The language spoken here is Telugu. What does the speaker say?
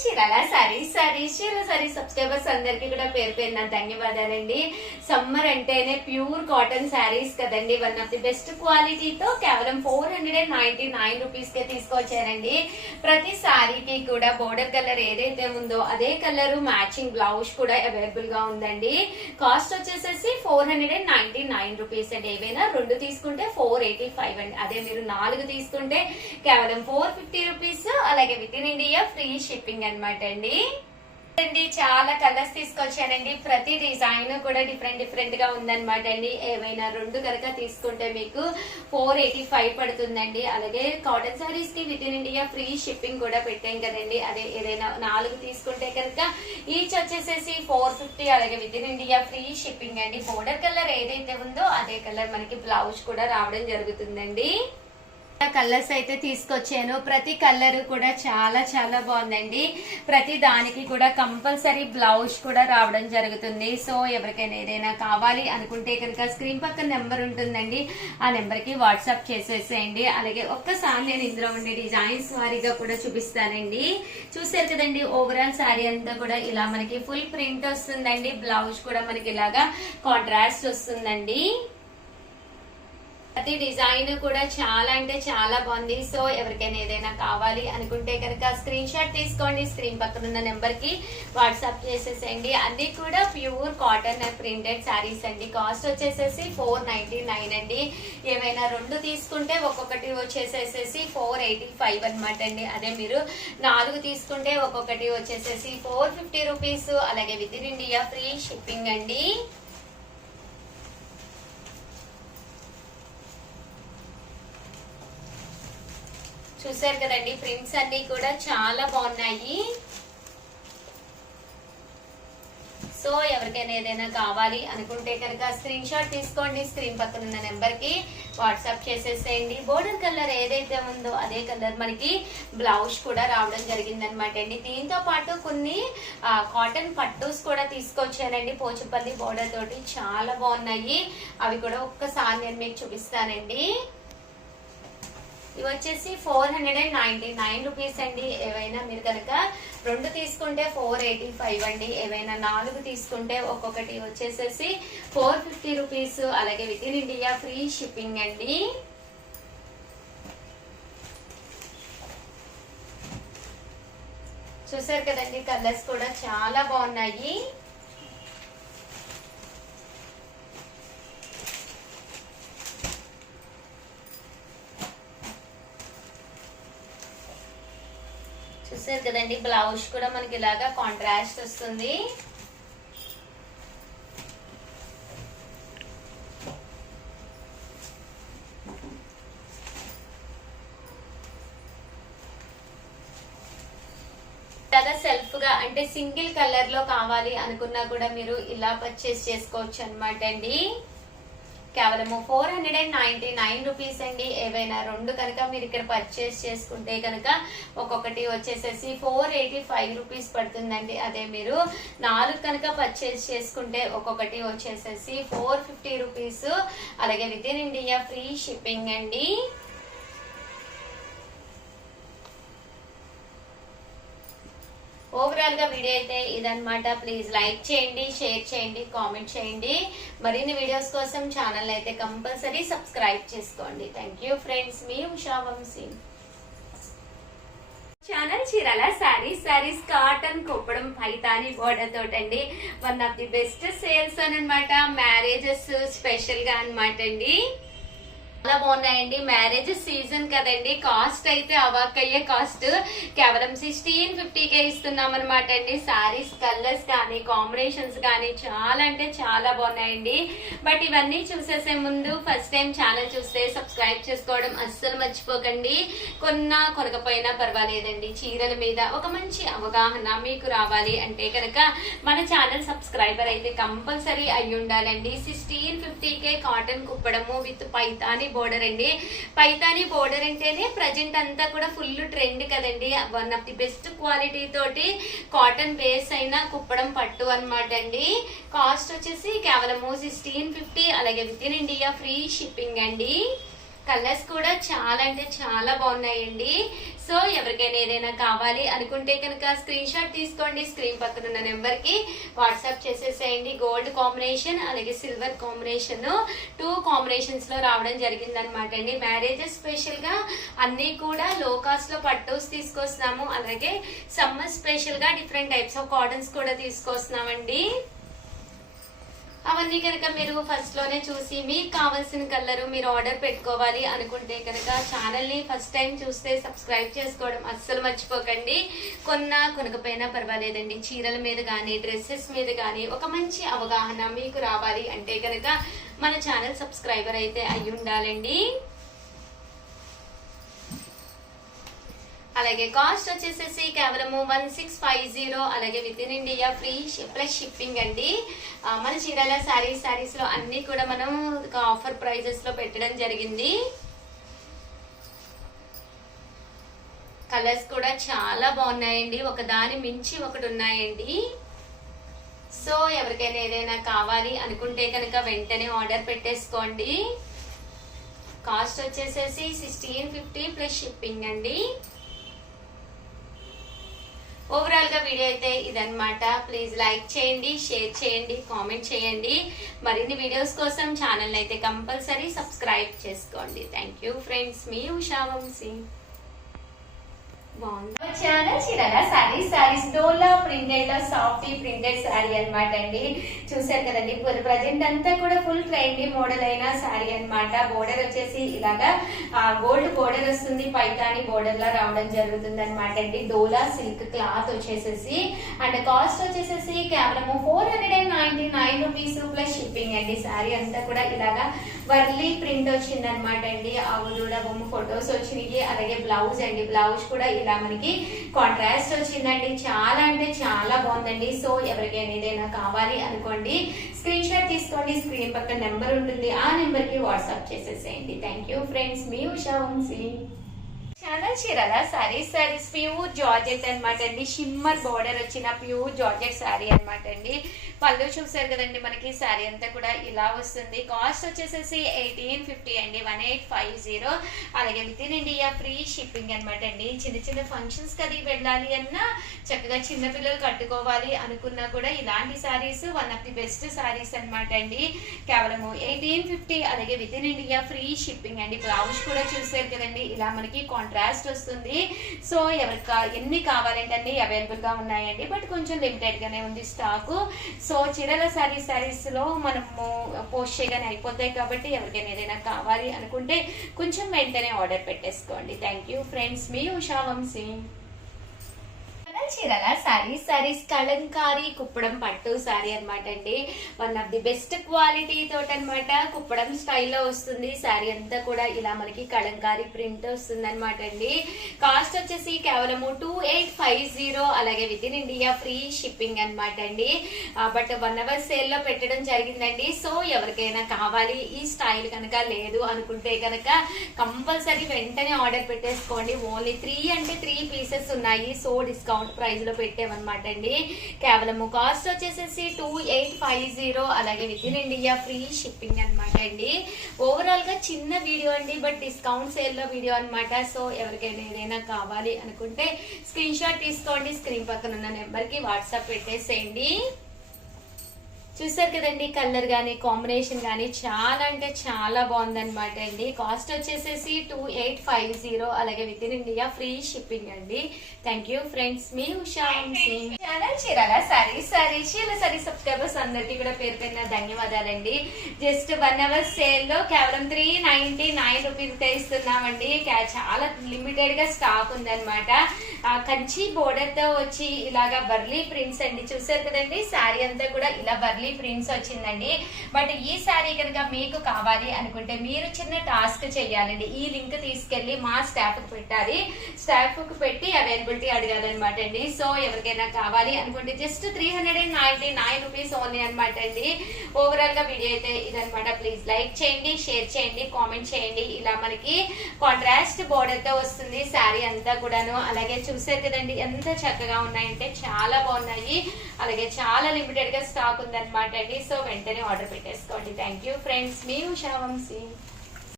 చీరాల సారీ సబ్స్క్రైబర్స్ అందరికి కూడా పేరు పేరున ధన్యవాదాలండి. సమ్మర్ అంటేనే ప్యూర్ కాటన్ శారీస్ కదండి. వన్ ఆఫ్ ది బెస్ట్ క్వాలిటీతో కేవలం 499 రూపీస్ కే తీసుకొచ్చారండి. ప్రతి శారీకి కూడా బోర్డర్ కలర్ ఏదైతే ఉందో అదే కలర్ మ్యాచింగ్ బ్లౌజ్ కూడా అవైలబుల్ గా ఉందండి. కాస్ట్ వచ్చేసేసి 499 రూపీస్ అండి. ఏవైనా 2 తీసుకుంటే 485 అండి. అదే మీరు 4 తీసుకుంటే కేవలం 450 రూపీస్. అలాగే within India free shipping అన్నమాట అండి. చాలా కలర్స్ తీసుకొచ్చానండి. ప్రతి డిజైన్ కూడా డిఫరెంట్ గా ఉందన్నమాట అండి. ఏమైనా 2 కనుక తీసుకుంటే మీకు 485 పడుతుందండి. అలాగే కాటన్ సారీస్ కి with in India free shipping కూడా పెట్టాం కదండి. అదే ఏదైనా 4 తీసుకుంటే కనుక ఈచ్ వచ్చేసేసి 450. అలాగే within India free shipping అండి. బోర్డర్ కలర్ ఏదైతే ఉందో అదే కలర్ మనకి బ్లౌజ్ కూడా రావడం జరుగుతుందండి. కలర్స్ అయితే తీసుకొచ్చాను. ప్రతి కలర్ కూడా చాలా బాగుందండి. ప్రతి దానికి కూడా కంపల్సరీ బ్లౌజ్ కూడా రావడం జరుగుతుంది. సో ఎవరికైనా ఏదైనా కావాలి అనుకుంటే కనుక స్క్రీన్ పక్కన నెంబర్ ఉంటుందండి. ఆ నెంబర్ కి వాట్సాప్ చేసేసేయండి. అలాగే ఒక్కసారి నేను ఇందులో ఉండే డిజైన్స్ వారీగా కూడా చూపిస్తానండి. చూసారు కదండి, ఓవరాల్ శారీ అంతా కూడా ఇలా మనకి ఫుల్ ప్రింట్ వస్తుందండి. బ్లౌజ్ కూడా మనకి ఇలాగా కాంట్రాస్ట్ వస్తుందండి. ప్రతి డిజైన్ కూడా చాలా అంటే చాలా బాగుంది. సో ఎవరికైనా ఏదైనా కావాలి అనుకుంటే కనుక స్క్రీన్ షాట్ తీసుకోండి. స్క్రీన్ పక్కన ఉన్న నెంబర్ కి వాట్సాప్ చేసేసేయండి. అన్ని కూడా ప్యూర్ కాటన్ ప్రింటెడ్ శారీస్ అండి. కాస్ట్ వచ్చేసేసి 499 అండి. ఏమైనా 2 తీసుకుంటే ఒక్కొక్కటి వచ్చేసేసి 485 అనమాట అండి. అదే మీరు 4 తీసుకుంటే ఒక్కొక్కటి వచ్చేసేసి 450 రూపీస్. అలాగే within India free shipping అండి. చూసారు కదండి, ప్రింట్స్ అన్ని కూడా చాలా బాగున్నాయి. సో ఎవరికైనా ఏదైనా కావాలి అనుకుంటే కనుక స్క్రీన్ షాట్ తీసుకోండి. స్క్రీన్ పక్కన ఉన్న నెంబర్ కి వాట్సాప్ చేసేసేయండి. బోర్డర్ కలర్ ఏదైతే ఉందో అదే కలర్ మనకి బ్లౌజ్ కూడా రావడం జరిగిందనమాట అండి. దీంతో పాటు కొన్ని కాటన్ పట్టూస్ కూడా తీసుకొచ్చానండి. పోచపల్లి బోర్డర్ తోటి చాలా బాగున్నాయి. అవి కూడా ఒక్కసారి నేను మీకు చూపిస్తానండి. ఇవి వచ్చేసి 499 రూపీస్ అండి. ఏవైనా మీరు కనుక 2 తీసుకుంటే 485 అండి. ఏవైనా 4 తీసుకుంటే ఒక్కొక్కటి వచ్చేసేసి 450 రూపీస్. అలాగే within India free shipping అండి. చూసారు కదండి, కలర్స్ కూడా చాలా బాగున్నాయి. చూసారు కదండి, బ్లౌజ్ కూడా మనకి ఇలాగా కాంట్రాస్ట్ వస్తుంది. సెల్ఫ్ గా అంటే సింగిల్ కలర్ లో కావాలి అనుకున్నా కూడా మీరు ఇలా పర్చేస్ చేసుకోవచ్చు అనమాట అండి. కేవలము 499 రూపీస్ అండి. ఏవైనా 2 కనుక మీరు ఇక్కడ పర్చేస్ చేసుకుంటే కనుక ఒక్కొక్కటి వచ్చేసేసి 485 రూపీస్ పడుతుందండి. అదే మీరు 4 కనుక పర్చేస్ చేసుకుంటే ఒక్కొక్కటి వచ్చేసేసి 450 రూపీస్. అలాగే within India free shipping అండి. ఓవరాల్ గా వీడియో అయితే ఇదన్నమాట. ప్లీజ్ లైక్ చేయండి, షేర్ చేయండి, కామెంట్ చేయండి. మరిన్ని వీడియోస్ కోసం ఛానల్ అయితే కంపల్సరీ సబ్స్క్రైబ్ చేసుకోండి. థ్యాంక్ యూ ఫ్రెండ్స్, మీ Usha Vamshi. Channel Chirala saris cotton kuppadam Paithani border తోటండి. One of the best sales అనమాట. మ్యారేజెస్ స్పెషల్ గా అనమాట అండి. చాలా బాగున్నాయండి. మ్యారేజ్ సీజన్ కదండి. కాస్ట్ అయితే అవాక్కయ్యే కాస్ట్. కేవలం 1650కే ఇస్తున్నాం అనమాట అండి. సారీస్ కలర్స్ కానీ కాంబినేషన్స్ కానీ చాలా అంటే చాలా బాగున్నాయండి. బట్ ఇవన్నీ చూసేసే ముందు ఫస్ట్ టైం ఛానల్ చూస్తే సబ్స్క్రైబ్ చేసుకోవడం అస్సలు మర్చిపోకండి. కొనకపోయినా పర్వాలేదండి. చీరల మీద ఒక మంచి అవగాహన మీకు రావాలి అంటే కనుక మన ఛానల్ సబ్స్క్రైబర్ అయితే కంపల్సరీ అయి ఉండాలండి. 1650కే కాటన్ కుప్పడము విత్ పైతాని బోర్డర్ అండి. పైతాని బోర్డర్ అంటేనే ప్రజెంట్ అంతా కూడా ఫుల్ ట్రెండ్ కదండి. One of the best quality తోటి కాటన్ బేస్ అయిన కుప్పడం పట్టు అనమాట అండి. కాస్ట్ వచ్చేసి కేవలము 1650. అలాగే within India free shipping అండి. కలర్స్ కూడా చాలా అంటే చాలా బాగున్నాయండి. సో ఎవరికైనా ఏదైనా కావాలి అనుకుంటే కనుక స్క్రీన్ షాట్ తీసుకోండి, స్క్రీన్ పక్కన ఉన్న నెంబర్ కి వాట్సాప్ చేసేసేయండి. గోల్డ్ కాంబినేషన్ అలాగే సిల్వర్ కాంబినేషన్ 2 కాంబినేషన్స్ లో రావడం జరిగింది అనమాట అండి. మ్యారేజెస్ స్పెషల్ గా అన్ని కూడా లో కాస్ట్ లో పట్టోస్ తీసుకొస్తున్నాము, అలాగే సమ్మర్ స్పెషల్ గా డిఫరెంట్ టైప్స్ ఆఫ్ కాటన్స్ కూడా తీసుకొస్తున్నామండి. అవన్నీ కనుక మీరు ఫస్ట్ లోనే చూసి మీకు కావాల్సిన కలర్ మీరు ఆర్డర్ పెట్టుకోవాలి అనుకుంటే కనుక ఛానల్ ని ఫస్ట్ టైం చూస్తే సబ్స్క్రైబ్ చేసుకోవడం అస్సలు మర్చిపోకండి. కొనకపోయినా పర్వాలేదండి, చీరల మీద కానీ డ్రెస్సెస్ మీద కానీ ఒక మంచి అవగాహన మీకు రావాలి అంటే కనుక మన ఛానల్ సబ్స్క్రైబర్ అయితే అయి ఉండాలండి. అలాగే కాస్ట్ వచ్చేసేసి కేవలము 1650, అలాగే within India free plus shipping అండి. మన చీరాల శారీస్ లో అన్ని కూడా మనం ఆఫర్ ప్రైజెస్ లో పెట్టడం జరిగింది. కలర్స్ కూడా చాలా బాగున్నాయండి, ఒక దాని మించి ఒకటి ఉన్నాయండి. సో ఎవరికైనా ఏదైనా కావాలి అనుకుంటే కనుక వెంటనే ఆర్డర్ పెట్టేసుకోండి. కాస్ట్ వచ్చేసేసి 1650 ప్లస్ షిప్పింగ్ అండి. ఓవరాల్ గా వీడియో అయితే ఇదన్నమాట. ప్లీజ్ లైక్ చేయండి, షేర్ చేయండి, కామెంట్ చేయండి. మరిన్ని వీడియోస్ కోసం ఛానల్ అయితే కంపల్సరీ సబ్స్క్రైబ్ చేసుకోండి. థ్యాంక్ యూ ఫ్రెండ్స్, మీ ఉషా వంశీ. చీరాల సారీస్ డోలా ప్రింటెడ్ లో సాఫ్ట్ ప్రింటెడ్ శారీ అనమాట అండి. చూసారు కదండి, ప్రజెంట్ అంతా కూడా ఫుల్ ట్రెండీ మోడల్ అయిన శారీ అనమాట. బోర్డర్ వచ్చేసి ఇలాగా గోల్డ్ బోర్డర్ వస్తుంది, పైతాని బోర్డర్ లా రావడం జరుగుతుంది అనమాట అండి. డోలా సిల్క్ క్లాత్ వచ్చేసేసి అండ్ కాస్ట్ వచ్చేసేసి కేవలం 499 రూపీస్ ప్లస్ షిప్పింగ్ అండి. శారీ అంతా కూడా ఇలాగా వర్లీ ప్రింట్ వచ్చింది అనమాట అండి. ఆవుదూడ బొమ్మ ఫొటోస్ వచ్చినాయి, అలాగే బ్లౌజ్ అండి. బ్లౌజ్ కూడా ఇలా మనకి కాంట్రాస్ట్ వచ్చిందండి. చాలా అంటే చాలా బాగుందండి. సో ఎవరికైనా ఏదైనా కావాలి అనుకోండి, స్క్రీన్ షాట్ తీసుకోండి, స్క్రీన్ పక్కన నెంబర్ ఉంటుంది, ఆ నెంబర్ కి వాట్సాప్ చేసేసేయండి. థ్యాంక్ యూ ఫ్రెండ్స్, మీ Usha Vamsi. Chirala sarees pure georgette అనమాట అండి. షిమ్మర్ బార్డర్ వచ్చిన ప్యూర్ జార్జెట్ శారీ అనమాట అండి. పళ్ళు చూసారు కదండి, మనకి శారీ అంతా కూడా ఇలా వస్తుంది. కాస్ట్ వచ్చేసేసి 1850 అండి, 1850. అలాగే within India free shipping అనమాట అండి. చిన్న చిన్న ఫంక్షన్స్ కది వెళ్ళాలి అన్నా, చక్కగా చిన్న పిల్లలు కట్టుకోవాలి అనుకున్నా కూడా ఇలాంటి saris one of the best saris అనమాట అండి. కేవలం 1850, అలాగే within India free shipping అండి. బ్లౌజ్ కూడా చూసారు కదండి, ఇలా మనకి కాంట్రాస్ట్ వస్తుంది. సో ఎవరికి ఎన్ని కావాలంటే అన్ని అవైలబుల్ గా ఉన్నాయండి, బట్ కొంచెం లిమిటెడ్ గానే ఉంది స్టాక్. సో చీరాల సారీస్ లో మనము పోస్ట్ చేయగానే అయిపోతాయి కాబట్టి ఎవరికైనా ఏదైనా కావాలి అనుకుంటే కొంచెం వెంటనే ఆర్డర్ పెట్టేసుకోండి. థ్యాంక్ యూ ఫ్రెండ్స్, మీ ఉషా వంశీ. చీరాల సారీస్ కలంకారీ కుప్పడం పట్టు శారీ అనమాట అండి. One of the best quality తోటి అనమాట. కుప్పడం స్టైల్లో వస్తుంది. శారీ అంతా కూడా ఇలా మనకి కలంకారీ ప్రింట్ వస్తుంది అనమాట అండి. కాస్ట్ వచ్చేసి కేవలం 2850, అలాగే within India free shipping అనమాట అండి. బట్ 1 hour సేల్ లో పెట్టడం జరిగిందండి. సో ఎవరికైనా కావాలి ఈ స్టైల్ కనుక లేదు అనుకుంటే కనుక కంపల్సరీ వెంటనే ఆర్డర్ పెట్టేసుకోండి. ఓన్లీ 3 పీసెస్ ఉన్నాయి. సో డిస్కౌంట్ ప్రైస్ లో పెట్టామన్నమాట అండి. కేవలం కాస్ట్ వచ్చేసేసి 2850, అలాగే within India free shipping అనమాట అండి. ఓవరాల్ గా చిన్న వీడియో అండి, బట్ డిస్కౌంట్ సేల్ లో వీడియో అనమాట. సో ఎవరికైనా ఏదైనా కావాలి అనుకుంటే స్క్రీన్ షాట్ తీసుకోండి, స్క్రీన్ పక్కన ఉన్న నెంబర్ కి వాట్సాప్ పెట్టేసేయండి. చూసారు కదండి, కలర్ గానీ కాంబినేషన్ గానీ చాలా అంటే చాలా బాగుందన్నమాట అండి. కాస్ట్ వచ్చేసేసి 2850, అలాగే within India free shipping అండి. థ్యాంక్ యూ ఫ్రెండ్స్, మీ ఉషా వంశీ. చీరాల సారీస్ సబ్స్క్రైబర్స్ అందరికి కూడా పేరు పేరున ధన్యవాదాలండి. జస్ట్ 1 hour సేల్ లో కేవలం 399 రూపీస్ ఇస్తున్నామండి. చాలా లిమిటెడ్ గా స్టాక్ ఉందన్నమాట. కంచి బోర్డర్ తో వచ్చి ఇలాగా బర్లీ ప్రింట్స్ అండి. చూసారు కదండి, శారీ అంతా కూడా ఇలా బర్లీ ప్రింట్స్ వచ్చిందండి. బట్ ఈ శారీ కనుక మీకు కావాలి అనుకుంటే మీరు చిన్న టాస్క్ చేయాలండి. ఈ లింక్ తీసుకెళ్లి మా స్టాఫ్ కు పెట్టాలి, స్టాఫ్ కు పెట్టి అవైలబిలిటీ అడగాలన్నమాట అండి. సో ఎవరికైనా కావాలి అనుకుంటే జస్ట్ 399 రూపీస్ ఓన్లీ అనమాట అండి. ఓవరాల్ గా వీడియో అయితే ఇదనమాట. ప్లీజ్ లైక్ చేయండి, షేర్ చేయండి, కామెంట్ చేయండి. ఇలా మనకి కాంట్రాస్ట్ బోర్డర్ తో వస్తుంది శారీ అంతా కూడాను. అలాగే చూసారు కదండి ఎంత చక్కగా ఉన్నాయంటే చాలా బాగున్నాయి. అలాగే చాలా లిమిటెడ్ గా స్టాక్ ఉందన్నమాట అండి. సో వెంటనే ఆర్డర్ పెట్టేసుకోండి. థ్యాంక్ యూ ఫ్రెండ్స్, మీ ఉషా వంశీ.